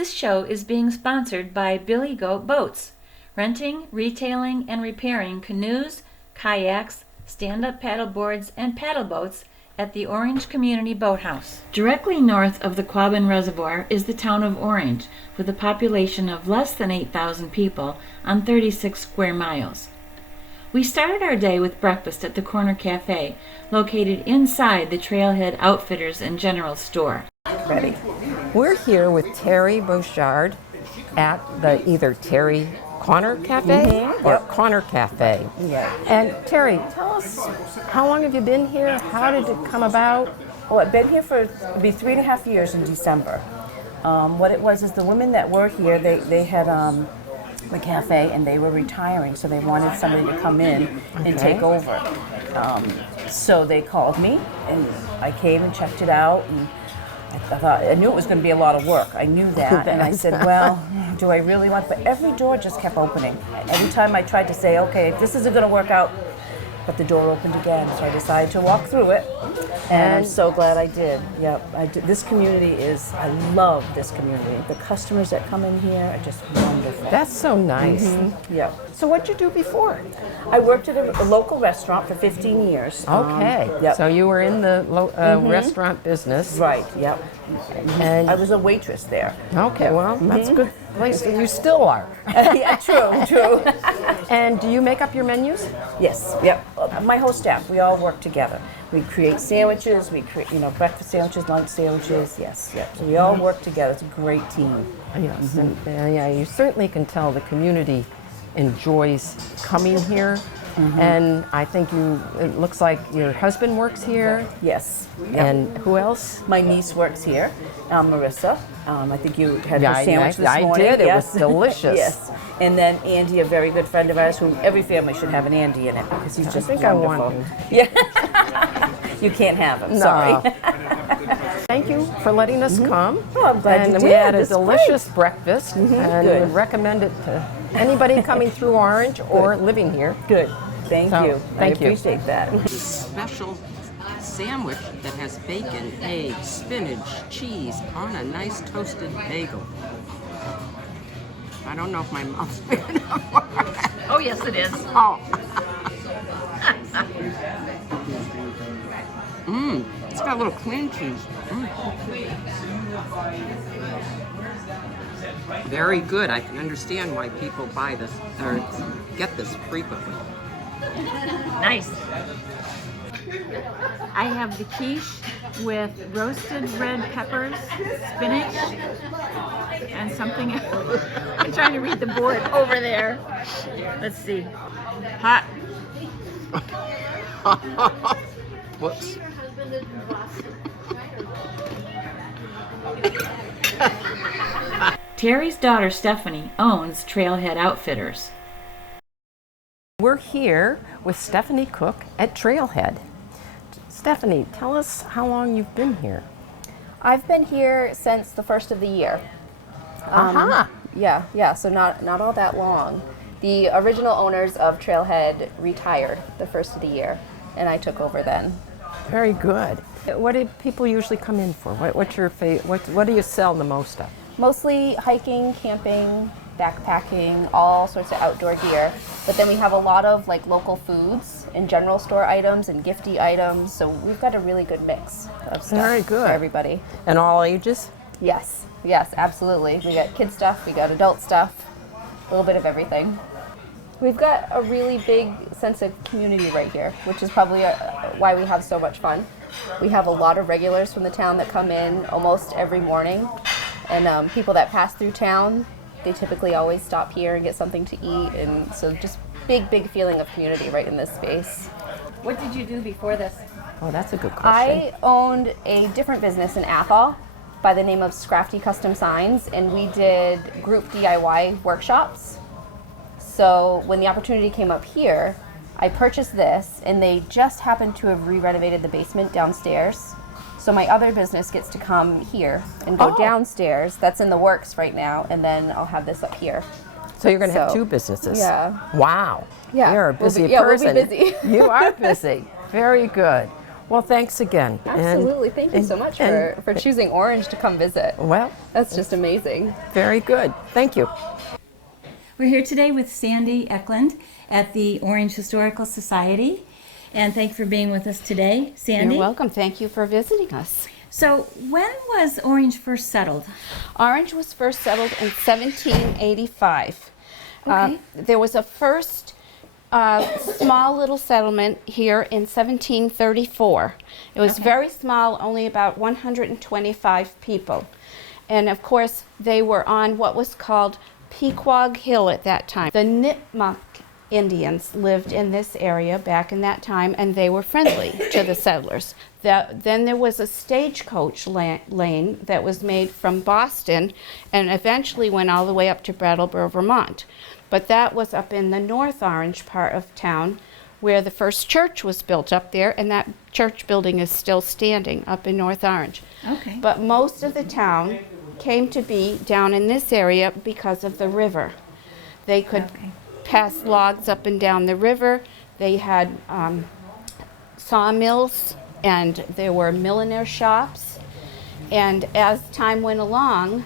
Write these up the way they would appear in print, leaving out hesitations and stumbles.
This show is being sponsored by Billy Goat Boats, renting, retailing, and repairing canoes, kayaks, stand-up paddle boards, and paddle boats at the Orange Community Boathouse. Directly north of the Quabbin Reservoir is the town of Orange, with a population of less than 8,000 people on 36 square miles. We started our day with breakfast at the Corner Cafe, located inside the Trailhead Outfitters and General Store. Ready. We're here with Terry Bouchard at the either Terry Corner Cafe or Corner Cafe. Yeah. And Terry, tell us, how long have you been here? How did it come about? Well, I've been here for it'll be 3.5 years in December. What it was is the women that were here, they had the cafe and they were retiring, so they wanted somebody to come in and take over. So they called me and I came and checked it out, and I knew it was going to be a lot of work. I knew that, and I said, well, do I really want? But every door just kept opening. Every time I tried to say, okay, this isn't going to work out, but the door opened again. So I decided to walk through it, and I'm so glad I did. Yep, I did. This community I love this community. The customers that come in here are just wonderful. That's so nice. Yep. So what'd you do before? I worked at a local restaurant for 15 years. Okay. Yep. So you were in the restaurant business. Right, yep. And I was a waitress there. okay, well, that's a good place. You still are. Yeah, true. And do you make up your menus? Yes, yep. My whole staff, we all work together. We create sandwiches, we create, breakfast sandwiches, lunch sandwiches, yes. So we all work together. It's a great team. Yes, and yeah, you certainly can tell the community enjoys coming here. And I think it looks like your husband works here. Yes. And who else? My niece works here, Marissa. I think you had her sandwich this I morning. did. It Yes. was delicious. Yes. And then Andy, a very good friend of ours, whom every family should have an Andy in it because he's just think wonderful. I want him. Yeah. You can't have him. No. Sorry. Thank you for letting us come. Oh, I'm glad you and did. we had a It's delicious breakfast, and Good. would recommend it to anybody coming through Orange or living here. Good. Thank So, you. thank I you. appreciate that. Special sandwich that has bacon, eggs, spinach, cheese on a nice toasted bagel. I don't know if my mouth's big enough. Oh, yes, it is. Oh. It's got a little cream cheese. Very good. I can understand why people buy this or get this frequently. Nice. I have the quiche with roasted red peppers, spinach, and something else. I'm trying to read the board over there. Let's see. Hot. Whoops. Terry's daughter Stephanie owns Trailhead Outfitters. We're here with Stephanie Cook at Trailhead. Stephanie, tell us how long you've been here. I've been here since the first of the year. Yeah, so not all that long. The original owners of Trailhead retired the first of the year, and I took over then. Very good. What do people usually come in for? What's your what do you sell the most of? Mostly hiking, camping, backpacking, all sorts of outdoor gear. But then we have a lot of local foods and general store items and gifty items. So we've got a really good mix of stuff Very good. for everybody. And all ages? Yes, absolutely. We got kid stuff, we got adult stuff, a little bit of everything. We've got a really big sense of community right here, which is probably why we have so much fun. We have a lot of regulars from the town that come in almost every morning, and people that pass through town, they typically always stop here and get something to eat, and so just big feeling of community right in this space. What did you do before this? Oh, that's a good question. I owned a different business in Athol by the name of Scrafty Custom Signs, and we did group DIY workshops. So when the opportunity came up here, I purchased this, and they just happened to have re-renovated the basement downstairs. So my other business gets to come here and go downstairs. That's in the works right now, and then I'll have this up here. So you're going to have So, two businesses. yeah. Wow. Yeah, You're a we'll busy be- yeah, we'll be person. busy. You are busy. Very good. Well, thanks again. Absolutely. Thank you so much for choosing Orange to come visit. Well, That's just amazing. very good. Thank you. We're here today with Sandy Eklund at the Orange Historical Society. And thank you for being with us today, Sandy. You're welcome. Thank you for visiting us. So, when was Orange first settled? Orange was first settled in 1785. Okay. There was a first small little settlement here in 1734. It was very small, only about 125 people. And of course, they were on what was called Pequog Hill at that time. The Nipmuc Indians lived in this area back in that time, and they were friendly to the settlers. Then there was a stagecoach lane that was made from Boston and eventually went all the way up to Brattleboro, Vermont. But that was up in the North Orange part of town where the first church was built up there, and that church building is still standing up in North Orange. Okay. But most of the town came to be down in this area because of the river. They could pass logs up and down the river. They had sawmills, and there were milliner shops. And as time went along,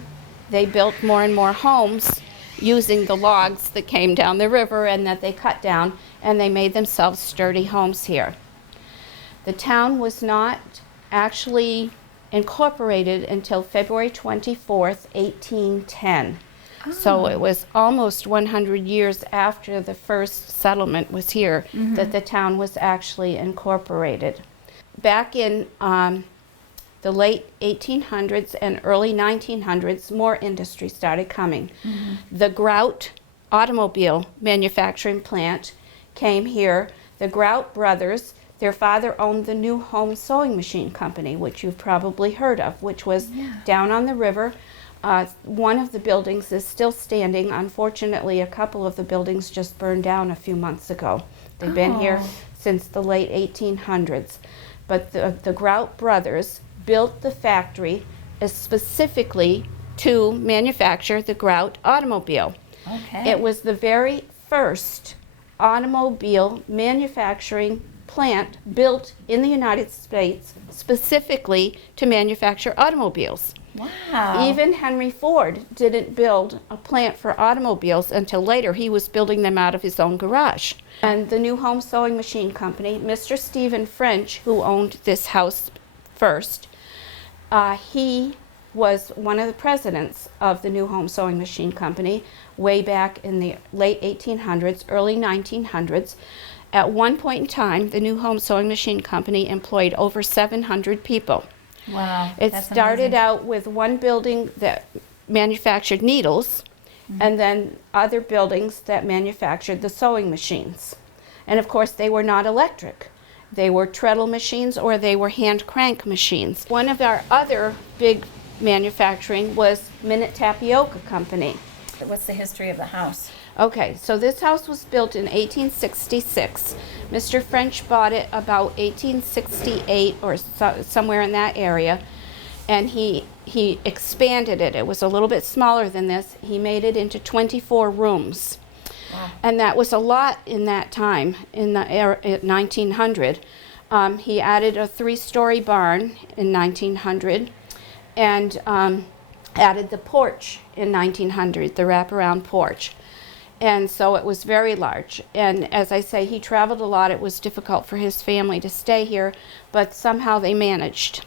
they built more and more homes using the logs that came down the river and that they cut down, and they made themselves sturdy homes here. The town was not actually incorporated until February 24th, 1810. So it was almost 100 years after the first settlement was here that the town was actually incorporated. Back in the late 1800s and early 1900s, more industry started coming. The Grout automobile manufacturing plant came here. The Grout brothers, their father owned the New Home Sewing Machine Company, which you've probably heard of, which was down on the river. One of the buildings is still standing. Unfortunately, a couple of the buildings just burned down a few months ago. They've been here since the late 1800s. But the Grout brothers built the factory specifically to manufacture the Grout automobile. Okay. It was the very first automobile manufacturing plant built in the United States specifically to manufacture automobiles. Wow. Even Henry Ford didn't build a plant for automobiles until later. He was building them out of his own garage. And the New Home Sewing Machine Company, Mr. Stephen French, who owned this house first, he was one of the presidents of the New Home Sewing Machine Company way back in the late 1800s, early 1900s. At one point in time, the New Home Sewing Machine Company employed over 700 people. Wow. It that's started amazing. out with one building that manufactured needles, and then other buildings that manufactured the sewing machines. And of course, they were not electric. They were treadle machines or they were hand crank machines. One of our other big manufacturing was Minute Tapioca Company. What's the history of the house? Okay, so this house was built in 1866. Mr. French bought it about 1868 or somewhere in that area, and he expanded it. It was a little bit smaller than this. He made it into 24 rooms. Wow. And that was a lot in that time, in the era, 1900. He added a 3-story barn in 1900 and added the porch in 1900, the wraparound porch. And so it was very large. And as I say, he traveled a lot. It was difficult for his family to stay here, but somehow they managed.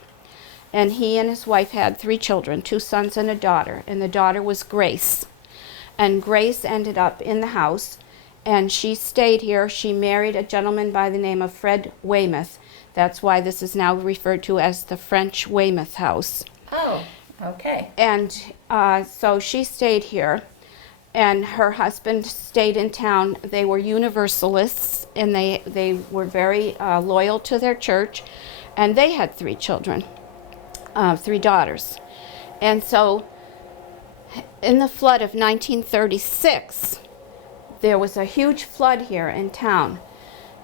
And he and his wife had 3 children, 2 sons and a daughter. And the daughter was Grace. And Grace ended up in the house, and she stayed here. She married a gentleman by the name of Fred Weymouth. That's why this is now referred to as the French Weymouth House. Oh, okay. And so she stayed here. And her husband stayed in town. They were Universalists, and they were very loyal to their church. And they had 3 children, 3 daughters. And so in the flood of 1936, there was a huge flood here in town.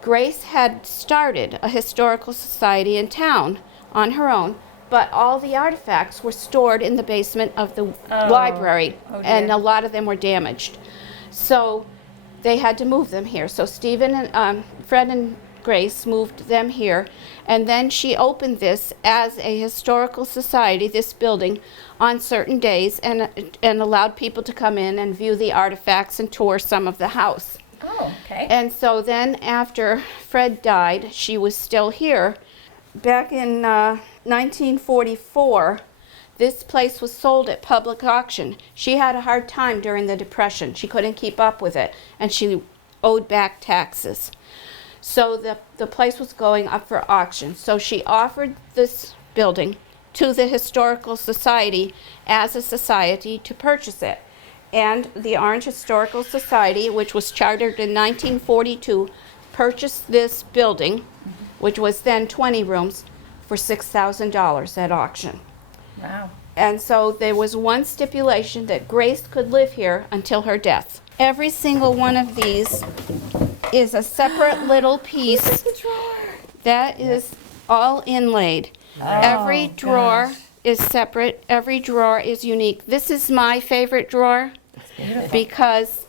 Grace had started a historical society in town on her own, but all the artifacts were stored in the basement of the library, and a lot of them were damaged. So they had to move them here. So Stephen and Fred and Grace moved them here, and then she opened this as a historical society, this building, on certain days, and allowed people to come in and view the artifacts and tour some of the house. Oh, okay. And so then after Fred died, she was still here. Back in 1944, this place was sold at public auction. She had a hard time during the Depression. She couldn't keep up with it, and she owed back taxes. So the place was going up for auction. So she offered this building to the Historical Society as a society to purchase it. And the Orange Historical Society, which was chartered in 1942, purchased this building, which was then 20 rooms, for $6,000 at auction. Wow. And so there was one stipulation that Grace could live here until her death. Every single one of these is a separate little piece that is all inlaid. Every drawer is separate. Every drawer is unique. This is my favorite drawer because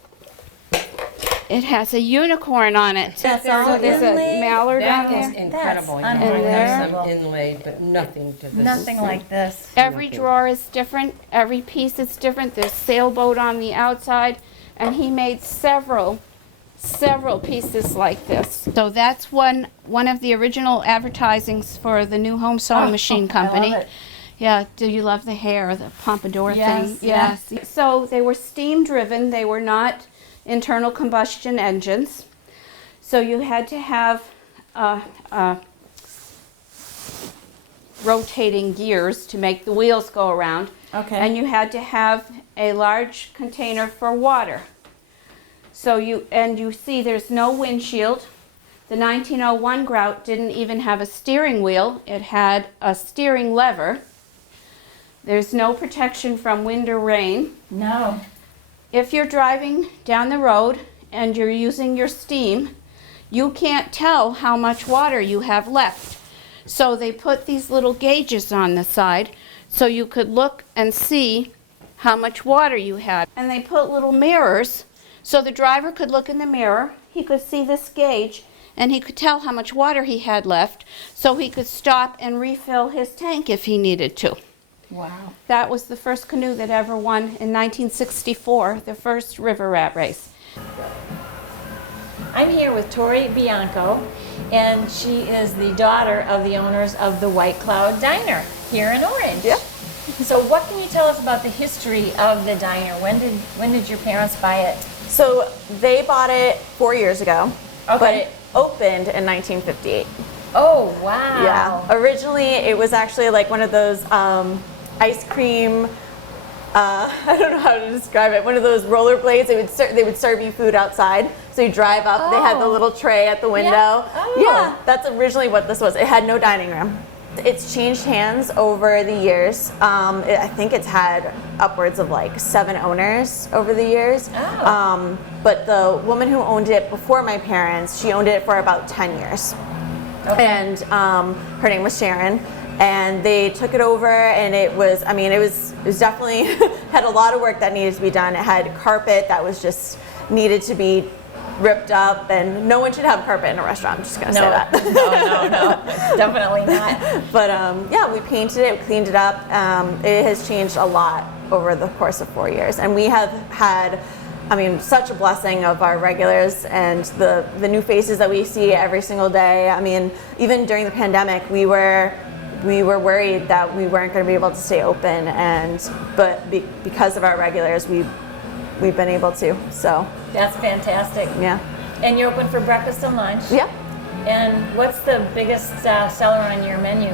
it has a unicorn on it. That's all So there's a inlaid? mallard on That is there. incredible. That's You might have unbelievable. some inlaid, but nothing to this. Nothing like this. Every drawer is different. Every piece is different. There's sailboat on the outside, and he made several pieces like this. So that's one of the original advertisings for the new home sewing machine company. I love it. Yeah, do you love the hair, the pompadour Yes, thing? Yes. So they were steam driven. They were not internal combustion engines. So you had to have rotating gears to make the wheels go around. Okay. And you had to have a large container for water. So you see there's no windshield. The 1901 Grout didn't even have a steering wheel. It had a steering lever. There's no protection from wind or rain. No. If you're driving down the road and you're using your steam, you can't tell how much water you have left. So they put these little gauges on the side so you could look and see how much water you had. And they put little mirrors so the driver could look in the mirror, he could see this gauge, and he could tell how much water he had left so he could stop and refill his tank if he needed to. Wow. That was the first canoe that ever won in 1964, the first river rat race. I'm here with Tori Bianco, and she is the daughter of the owners of the White Cloud Diner here in Orange. Yep. So what can you tell us about the history of the diner? When did your parents buy it? So they bought it 4 years ago, but Okay. it opened in 1958. Oh, wow. Yeah. Originally, it was actually like one of those ice cream. I don't know how to describe it. One of those rollerblades. They would serve you food outside. So you drive up. They had the Oh. little tray at the window. Oh. Yeah, that's originally what this was. It had no dining room. It's changed hands over the years. I think it's had upwards of like 7 owners over the years. Oh. But the woman who owned it before my parents, she owned it for about 10 years. Okay. And her name was Sharon. And they took it over, and it was definitely had a lot of work that needed to be done. It had carpet that was just needed to be ripped up, and no one should have carpet in a restaurant. I'm just gonna say that. No, definitely not. But yeah, we painted it, we cleaned it up. It has changed a lot over the course of 4 years, and we have had, such a blessing of our regulars and the new faces that we see every single day. Even during the pandemic, we were worried that we weren't going to be able to stay open, but because of our regulars, we've been able to. So That's fantastic. yeah, And you're open for breakfast and lunch. yeah. And what's the biggest seller on your menu?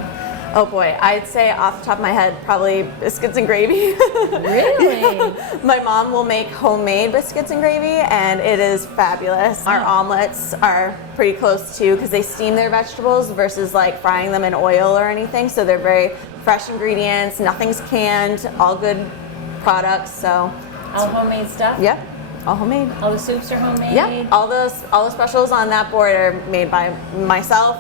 Oh boy, I'd say off the top of my head, probably biscuits and gravy. Really? My mom will make homemade biscuits and gravy, and it is fabulous. Our omelets are pretty close too, because they steam their vegetables versus like frying them in oil or anything. So they're very fresh ingredients. Nothing's canned. All good products. So All homemade stuff? yep, all homemade. All the soups are homemade? Yeah, all the specials on that board are made by myself,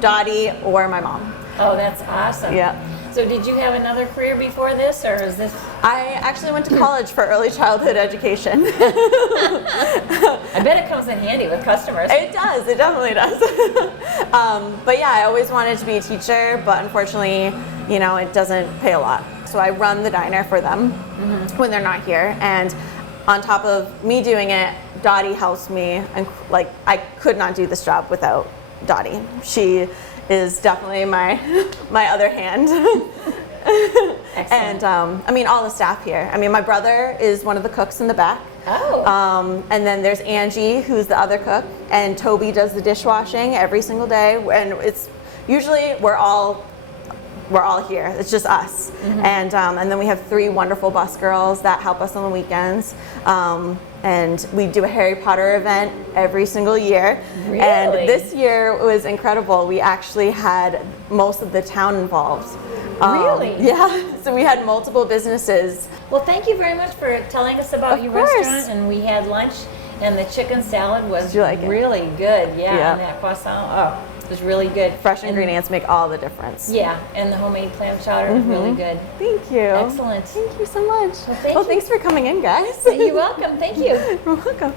Dottie, or my mom. Oh, that's awesome. Yeah. So did you have another career before this, or is this? I actually went to college for early childhood education. I bet it comes in handy with customers. It does, it definitely does. But yeah, I always wanted to be a teacher, but unfortunately, you know, it doesn't pay a lot. So I run the diner for them when they're not here. And on top of me doing it, Dottie helps me, and like I could not do this job without Dottie. She is definitely my other hand. And I mean, all the staff here. I mean, my brother is one of the cooks in the back. Oh. And then there's Angie, who's the other cook, and Toby does the dishwashing every single day. And it's usually we're all here. It's just us. And then we have 3 wonderful bus girls that help us on the weekends. And we do a Harry Potter event every single year. Really? And this year was incredible. We actually had most of the town involved. Really? Yeah. So we had multiple businesses. Well, thank you very much for telling us about Of your course. restaurant. And we had lunch, and the chicken salad was Did you like it? really good. Yeah, Yeah. and that croissant, oh, it was really good. Fresh And- ingredients make all the difference. Yeah, and the homemade clam chowder was really good. Thank you. Excellent. Thank you so much. Well, thank you. Thanks for coming in, guys. You're welcome. Thank you. You're welcome.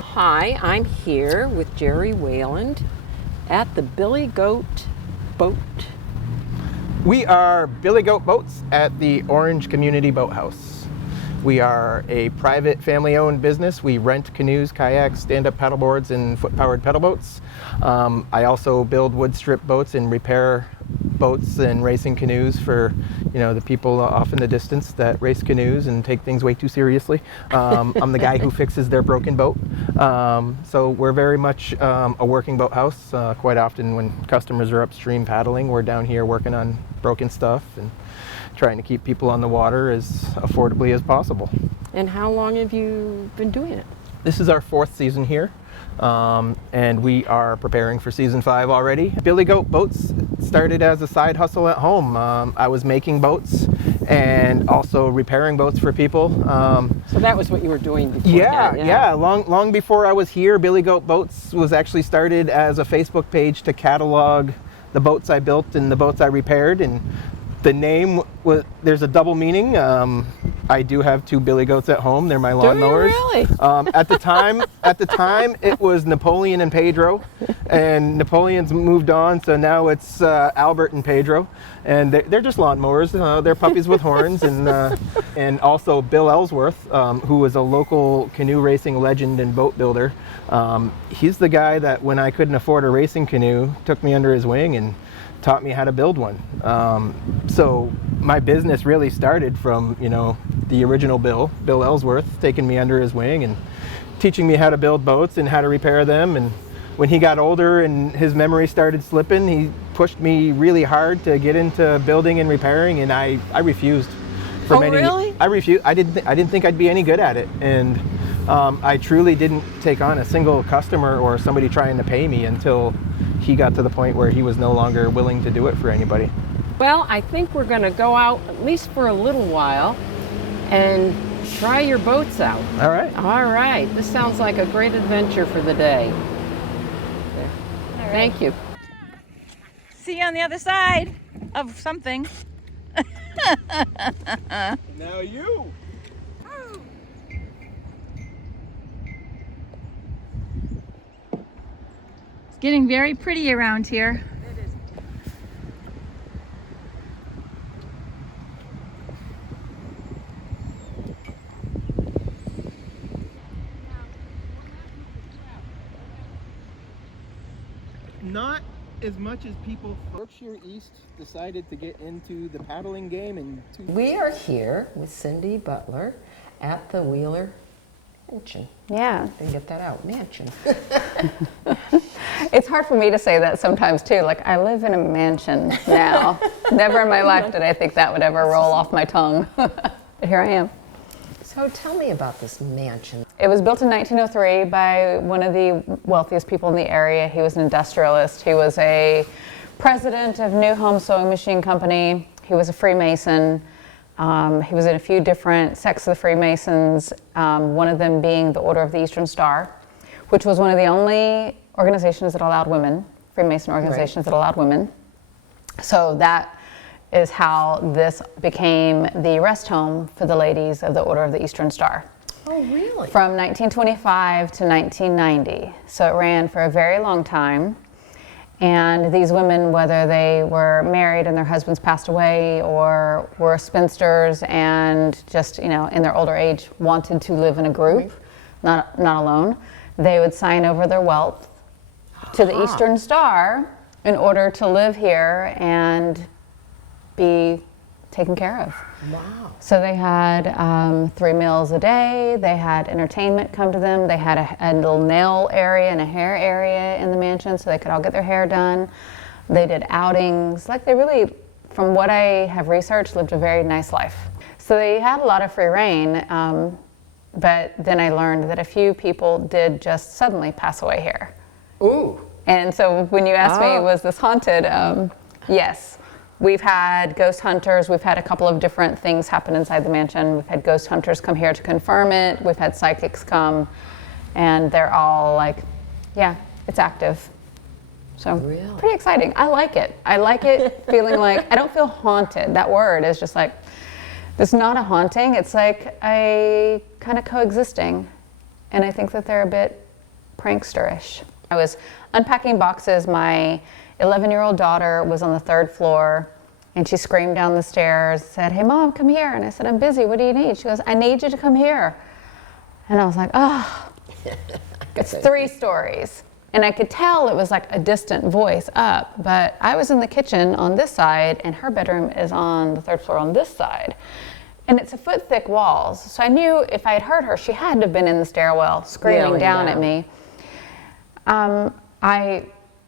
Hi, I'm here with Jerry Wayland at the Billy Goat Boat. We are Billy Goat Boats at the Orange Community Boathouse. We are a private family-owned business. We rent canoes, kayaks, stand-up paddleboards, and foot-powered pedal boats. I also build wood strip boats and repair boats and racing canoes for, you know, the people off in the distance that race canoes and take things way too seriously. I'm the guy who fixes their broken boat. So we're very much a working boathouse. Quite often when customers are upstream paddling, we're down here working on broken stuff and trying to keep people on the water as affordably as possible. And how long have you been doing it? This is our 4th season here, and we are preparing for season 5 already. Billy Goat Boats started as a side hustle at home. I was making boats and also repairing boats for people. So that was what you were doing before. Yeah. Long before I was here, Billy Goat Boats was actually started as a Facebook page to catalog the boats I built and the boats I repaired. And the name was, there's a double meaning. I do have 2 billy goats at home. They're my lawnmowers. Really? At the time, it was Napoleon and Pedro, and Napoleon's moved on, so now it's Albert and Pedro, and they're just lawnmowers. They're puppies with horns, and also Bill Ellsworth, who was a local canoe racing legend and boat builder. He's the guy that when I couldn't afford a racing canoe, took me under his wing and taught me how to build one. So my business really started from, you know, the original Bill Ellsworth, taking me under his wing and teaching me how to build boats and how to repair them. And when he got older and his memory started slipping, he pushed me really hard to get into building and repairing, and I refused. For really? I refused. I didn't think I'd be any good at it, and I truly didn't take on a single customer or somebody trying to pay me until he got to the point where he was no longer willing to do it for anybody. Well, I think we're going to go out, at least for a little while, and try your boats out. All right. All right. This sounds like a great adventure for the day. Thank you. See you on the other side of something. Now you. It's getting very pretty around here. Not as much as people. Berkshire East decided to get into the paddling game in We are here with Cindy Butler at the Wheeler Mansion. Yeah. Didn't get that out. Mansion. It's hard for me to say that sometimes too. Like, I live in a mansion now. Never in my life did I think that would ever roll off my tongue. But here I am. So tell me about this mansion. It was built in 1903 by one of the wealthiest people in the area. He was an industrialist. He was a president of New Home Sewing Machine Company. He was a Freemason. He was in a few different sects of the Freemasons, one of them being the Order of the Eastern Star, which was one of the only organizations that allowed women, Freemason organizations that allowed women. So that is how this became the rest home for the ladies of the Order of the Eastern Star. Oh, really? From 1925 to 1990. So it ran for a very long time. And these women, whether they were married and their husbands passed away or were spinsters and just, in their older age wanted to live in a group, not alone, they would sign over their wealth to the Eastern Star in order to live here and be taken care of. Wow. So they had 3 meals a day, they had entertainment come to them, they had a little nail area and a hair area in the mansion so they could all get their hair done. They did outings, like they really, from what I have researched, lived a very nice life. So they had a lot of free reign, but then I learned that a few people did just suddenly pass away here. Ooh. And so when you asked me, was this haunted? Yes. We've had ghost hunters. We've had a couple of different things happen inside the mansion. We've had ghost hunters come here to confirm it. We've had psychics come, and they're all like, yeah, it's active. So Really? pretty exciting. I like it. I like it feeling like, I don't feel haunted. That word is just like, it's not a haunting. It's like a kind of coexisting. And I think that they're a bit pranksterish. I was unpacking boxes. My 11-year-old daughter was on the 3rd floor and she screamed down the stairs, said, "Hey Mom, come here." And I said, "I'm busy, what do you need?" She goes, "I need you to come here." And I was like, oh, it's 3 stories. And I could tell it was like a distant voice up, but I was in the kitchen on this side and her bedroom is on the 3rd floor on this side. And it's a foot thick walls. So I knew if I had heard her, she had to have been in the stairwell screaming down at me. I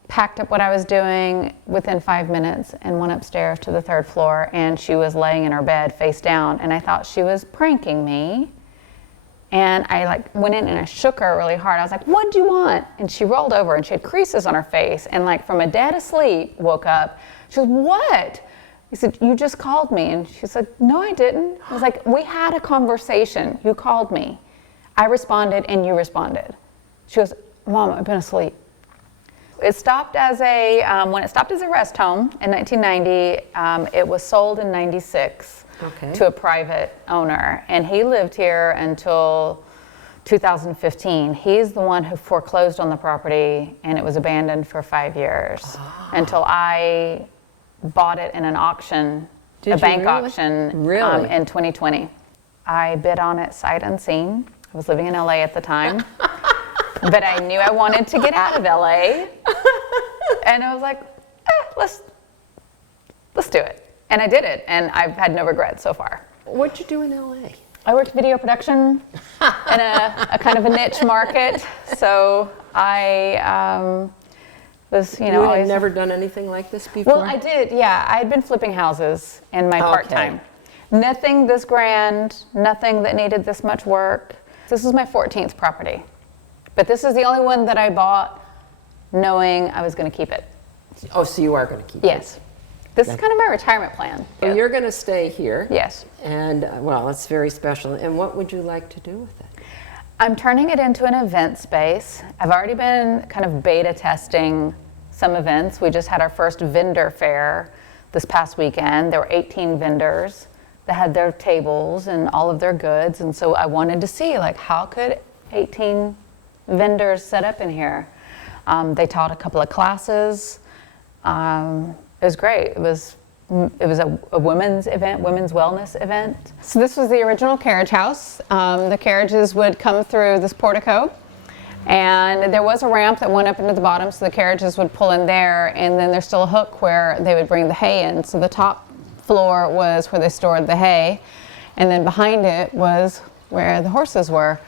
packed up what I was doing within 5 minutes and went upstairs to the 3rd floor, and she was laying in her bed face down, and I thought she was pranking me. And I went in and I shook her really hard. I was like, "What do you want?" And she rolled over and she had creases on her face, and from a dead asleep woke up. She goes, "What?" I said, "You just called me." And she said, "No, I didn't." I was like, "We had a conversation. You called me. I responded and you responded." She goes, "Mom, I've been asleep." It stopped as when it stopped as a rest home in 1990, it was sold in 96 to a private owner. And he lived here until 2015. He's the one who foreclosed on the property, and it was abandoned for 5 years until I bought it in an auction, a bank auction in 2020. I bid on it sight unseen. I was living in LA at the time. But I knew I wanted to get out of LA. And I was like, let's do it. And I did it, and I've had no regrets so far. What'd you do in LA? I worked video production in a kind of a niche market. So I was, You always... had never done anything like this before? Well, I did, yeah. I had been flipping houses in my part-time. Nothing this grand, nothing that needed this much work. This is my 14th property. But this is the only one that I bought knowing I was going to keep it. Oh, so you are going to keep it? Yes. This is kind of my retirement plan. So you're going to stay here? Yes. And, well, it's very special. And what would you like to do with it? I'm turning it into an event space. I've already been kind of beta testing some events. We just had our first vendor fair this past weekend. There were 18 vendors that had their tables and all of their goods. And so I wanted to see, how could 18 vendors set up in here? They taught a couple of classes. It was great. It was a women's event, women's wellness event. So this was the original carriage house. The carriages would come through this portico, and there was a ramp that went up into the bottom, so the carriages would pull in there, and then there's still a hook where they would bring the hay in. So the top floor was where they stored the hay, and then behind it was where the horses were.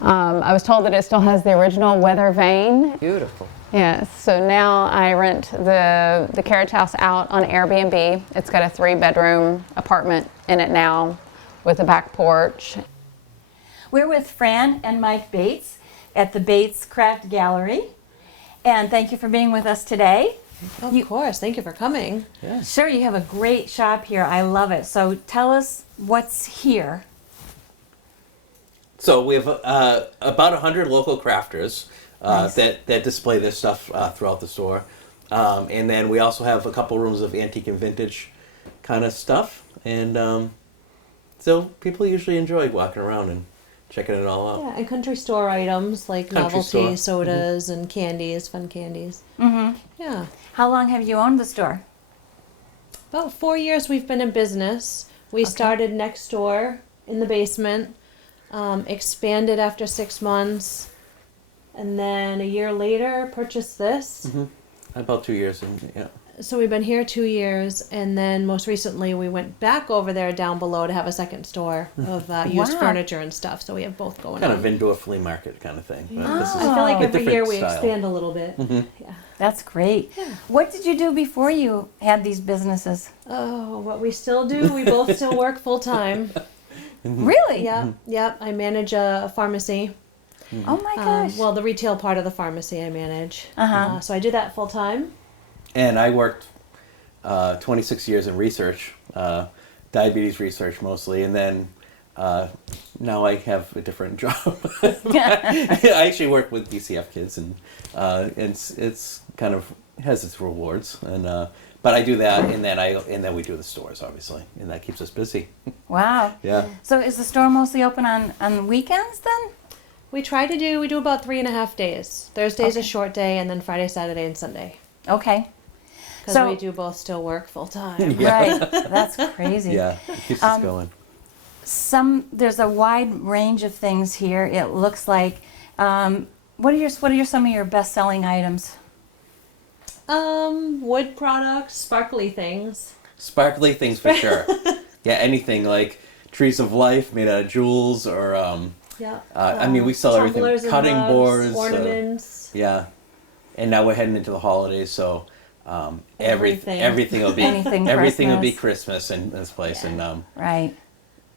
I was told that it still has the original weather vane. Beautiful. Yes, so now I rent the carriage house out on Airbnb. It's got a 3-bedroom apartment in it now with a back porch. We're with Fran and Mike Bates at the Bates Craft Gallery. And thank you for being with us today. Of course, thank you for coming. Sure, you have a great shop here. I love it. So tell us what's here. So we have about 100 local crafters Nice. that display their stuff throughout the store. And then we also have a couple rooms of antique and vintage kind of stuff, and so people usually enjoy walking around and checking it all out. Yeah, and country store items like Country novelty store. sodas and candies, fun candies. Mm-hmm. Yeah. How long have you owned the store? About 4 years we've been in business. We started next door in the basement, expanded after 6 months, and then a year later purchased this. About 2 years, and yeah. So we've been here 2 years, and then most recently we went back over there down below to have a second store of used Wow. furniture and stuff. So we have both going Kind on. of indoor flea market kind of thing. But this is I feel like a every different year we style. expand a little bit. Yeah. That's great. What did you do before you had these businesses? Oh, what we still do, we both still work full time. Really? Yeah, yeah. I manage a pharmacy. Oh my gosh. Well, the retail part of the pharmacy I manage. Uh-huh. So I do that full time. And I worked 26 years in research, diabetes research mostly, and then now I have a different job. I actually work with DCF kids, and it's kind of has its rewards. And but I do that, and then we do the stores, obviously, and that keeps us busy. Wow. Yeah. So is the store mostly open on weekends then? We do about 3.5 days. Thursday's a short day, and then Friday, Saturday, and Sunday. Okay. Because So- we do both still work full time. Right. That's crazy. Yeah, it keeps us going. There's a wide range of things here. It looks like what are some of your best-selling items? Wood products, sparkly things. Sparkly things for sure. Yeah, anything like trees of life made out of jewels, or Yeah. I mean, we sell everything, Tumblers and cutting mugs, boards, ornaments. yeah, and now we're heading into the holidays, so Everything. everything will be Anything everything will be Christmas. Christmas in this place, and Right.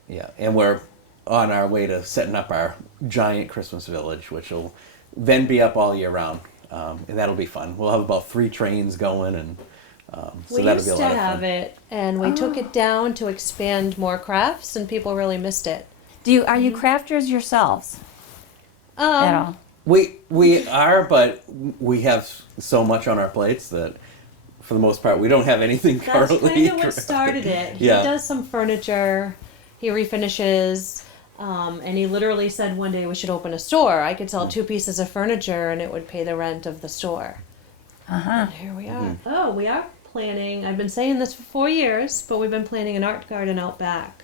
yeah, and we're on our way to setting up our giant Christmas village, which will then be up all year round, and that'll be fun. We'll have about 3 trains going, and so We that'll used be a to lot of have fun. it, and we took it down to expand more crafts, and people really missed it. Are you crafters yourselves at all? We are, but we have so much on our plates that, for the most part, we don't have anything That's currently. kind of what started it. He Yeah. does some furniture, he refinishes, and he literally said one day we should open a store. I could sell 2 pieces of furniture and it would pay the rent of the store. Uh-huh. And here we are. Oh, we are planning, I've been saying this for 4 years, but we've been planning an art garden out back.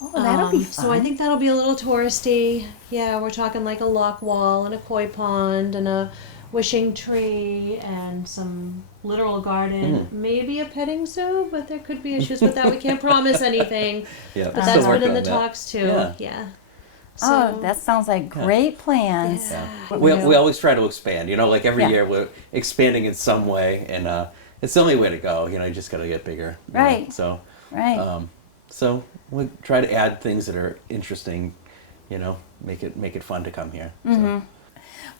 Oh, that'll be fun. So I think that'll be a little touristy. Yeah, we're talking like a lock wall and a koi pond and a wishing tree and some literal garden. Maybe a petting zoo, but there could be issues with that. We can't promise anything. Yeah, But we're that's still been working in the on that. talks too. Yeah. Yeah. Oh, that sounds like great plans. Yeah. We always try to expand, like every Yeah. year we're expanding in some way, and it's the only way to go. You just got to get bigger. you know, Right. So, Right. so we try to add things that are interesting. Make it fun to come here. So.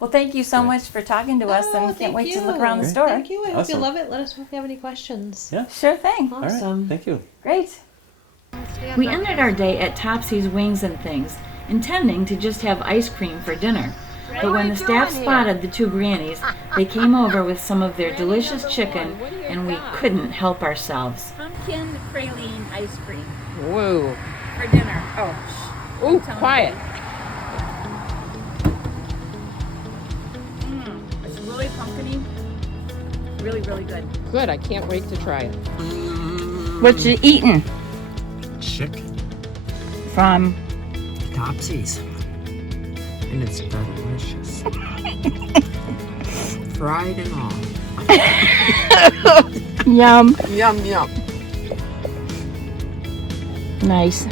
Well, thank you so much for talking to us, and can't thank wait to you. look around the store. Thank you. I hope you Awesome. love it. Let us know if you have any questions. Yeah. Sure thing. All right. Awesome. Thank you. Great. We ended our day at Topsy's Wings and Things, intending to just have ice cream for dinner. But when the staff spotted the 2 grannies, they came over with some of their delicious chicken, and we couldn't help ourselves. Pumpkin praline ice cream Whoa. for dinner. Ooh, quiet. It's really pumpkin-y. Really, really good. Good. I can't wait to try it. What you eating? Chicken. From? Topsy's. And it's delicious. Fried and all. Yum. Yum, yum. Nice.